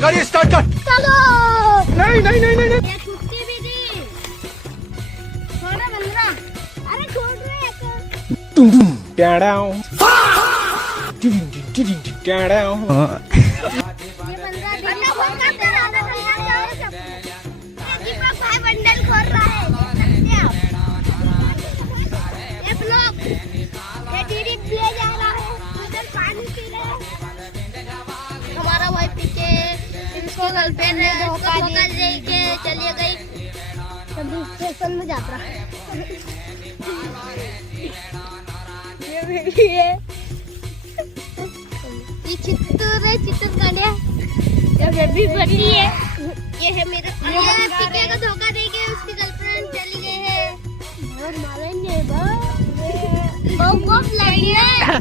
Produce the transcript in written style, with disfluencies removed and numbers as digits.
गाड़ी स्टार्ट कर। चलो नहीं नहीं नहीं नहीं, नहीं। ये छुट्टी भी दी छोड़ा बंदरा अरे छोड़ रहे तुम डाउन डाउन। ये बंदरा देखना फोन करते रहा था ये दीपक भाई बंडल खोल रहा है ये ब्लॉक ये डीडी दिया जा रहा है उधर पानी पी रहे हैं हमारा भाई पीछे इसको गर्लफ्रेंड है धोखा दे के चली गई तभी स्टेशन में जाता ये मेरी है ये चित्तूर है चित्तूर गाड़िया ये बेबी बड़ी है ये है मेरा ये पीके को धोखा दे के उसकी गर्लफ्रेंड चली गई है और मारेंगे बहुत लगी है